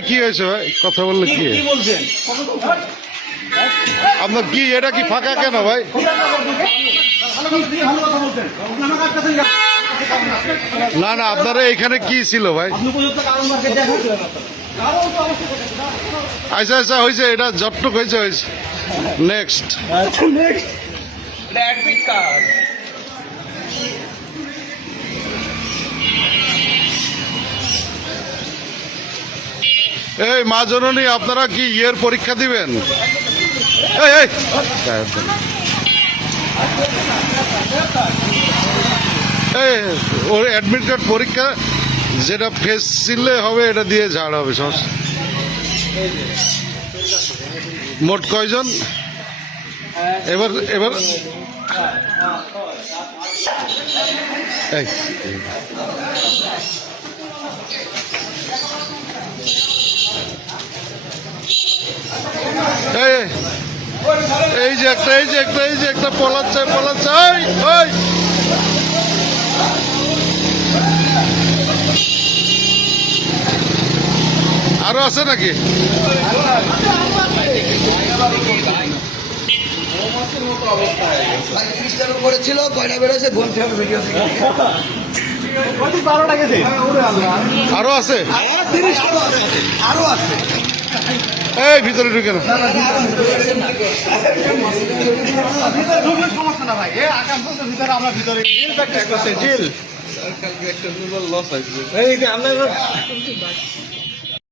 ভাই কি হয়েছে ভাই কথা বললে কি বলছেন? আপনার কি এটা কি ফাঁকা কেন ভাই না না আপনারা এখানে কি ছিল ভাই আচ্ছা আচ্ছা হয়েছে এটা যতটুক হয়েছে হয়েছে নেক্সট অ্যাডমিট কার্ড এই মা জননী আপনারা কি ইয়ের পরীক্ষা দিবেন এই এই এই ওর অ্যাডমিট কার্ড পরীক্ষা যেটা ফেস সিলে হবে এটা দিয়ে ঝাড় হবে সব মোট কয়জন এবার এবার এই এই যে একটা এই যে একটা এই যে একটা পলাচ্ছে পলাচ্ছে ওই আরো আছে নাকি করেছিল কয়টা বেরোছে বলতে হবে ভিডিও থেকে আরো আছে আরো আছে এই ভিতরে ঢুকে না সমস্যা না ভাই ভিতরে আমরা ভিতরে জেল